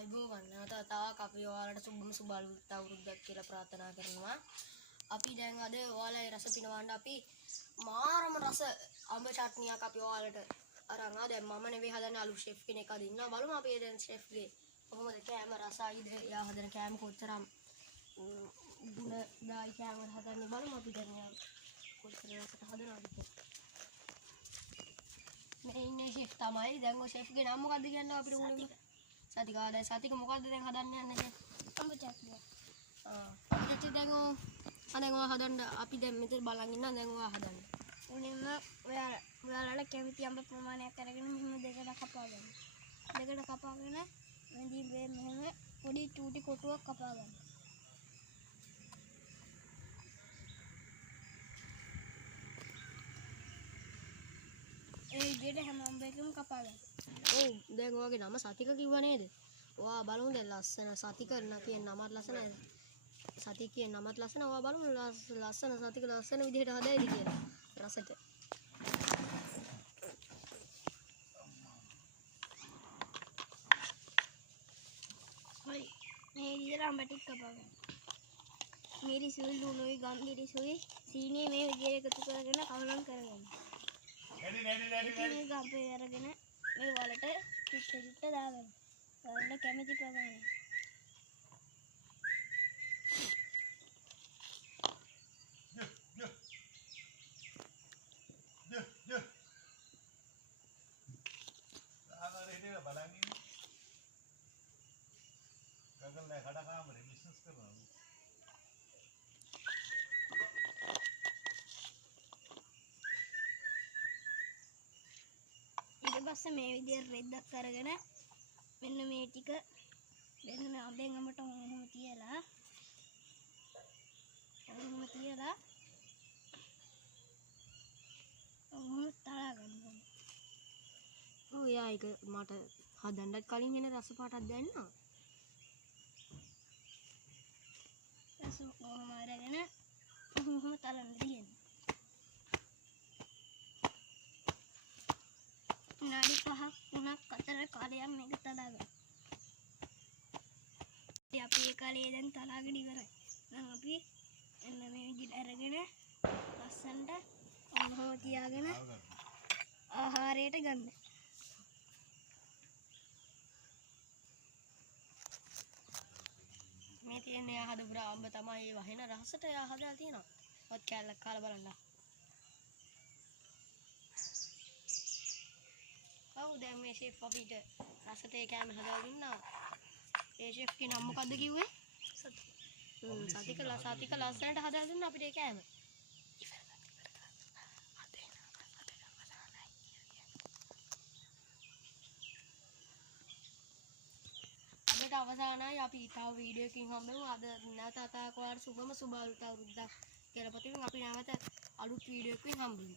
ආයිබෝවන් නැවත තාක් අපි ඔයාලට සුබ අවුරුද්දක් කියලා ප්‍රාර්ථනා කරනවා. අපි දැන් අද ඔයාලගේ රස පිනවන්න අපි මාරම රස අඹ චට්නියක් අපි ඔයාලට අරන් ආ. දැන් මම නෙවෙයි හදන්නේ, අලුත් ෂෙෆ් කෙනෙක් අද ඉන්නවා. බලමු අපි දැන් ෂෙෆ්ගේ කොහොමද කෑම රසයිද, එයා හදන කෑම කොච්චරම් ගුණ දායි කෑම හදන්නේ. බලමු අපි දැන් කොච්චර රසට හදනවද කියලා. මේ ඉන්නේ ෂෙෆ් තමයි. දැන් ඔය ෂෙෆ්ගේ නම මොකද්ද කියන්නේ අපිට උනේ? සතිකා. දැන් සතික මොකද්ද දැන් හදන්න යන්නේ? අඹ චට්නිය. අපිට දැන් ඔය හදන්න අපි දැන් මෙතන බලන් ඉන්නවා. දැන් ඔයා හදන්න. උනෙම ඔයාලට කැමති අඹ ප්‍රමාණයක් අරගෙන මෙහෙම දෙකට කපා ගන්න. දෙකට කපාගෙන මෙහෙම පොඩි චූටි කොටුවක් කපා ගන්න. ඒ විදිහට හැම අඹ එකම කපා ගන්න. ඔව් දැන් ඔයාගේ නම සතික කිව්වා නේද? ඔයා බලමු දැන් ලස්සන සතික කියන නමත් ලස්සනයි. සතික කියන නමත් ලස්සන. ඔයා බලමු ලස්සන සතික ලස්සන විදිහට හදායිද කියලා රසට. හරි. මේ විදිහට අඹ ටික කපා ගන්න. මිරිසුයි ලුණුයි ගම්මිරිසුයි සීනිය මේ විදිහට එකතු කරගෙන කවලම් කරගන්න. මේක අපේ අරගෙන මේ වලට චුට්ට දාගන්න. ඔයාලට කැමති ප්‍රමාණය. ඊට පස්සේ මේ විදිහට රෙද්දක් අරගෙන මෙන්න මේ ටික මෙන්න අඹෙන් අඹට ඔහොම තියලා ඔහොම තලා ගන්න. ඔව් යා ඒක මට හදන්නත් කලින් එන රස පාටක් දැනනවා. රස කොහොම අරගෙන ඔහොම තලන්න තියෙනවා. විනාඩි 5ක් 3ක් අතර කාලයක් මේක තලා ගන්න. ඉතින් අපි ඒ කාලේ දැන් තලාගෙන ඉවරයි. දැන් අපි එන්න මේ විදිහට අරගෙන ලස්සනට ඔහොම තියාගෙන ආහාරයට ගන්න. මේ තියෙන්නේ එයා හදපු අඹ තමයි. ඒ වහින රසට එයා හදලා තියෙනවා. ඔත් කැලක් කාලා බලන්න. ඔව් දැන් මේ ෂෙෆ් අපිට රසට ඒ කෑම හදලා දුන්නා. ඒ ෂෙෆ්ගේ නම මොකද්ද කිව්වේ? සතික ලස්සනට හදලා දුන්නා අපිට ඒ කෑම. අපිට අවසානයි අපි තව වීඩියෝ එකකින් හම්බෙමු. අද නැවත අතාවක ඔයාලට සුබම සුබ අවුරුද්දක් කියලා පතමින් අපි නැවත අලුත් වීඩියෝ එකකින් හම්බෙමු.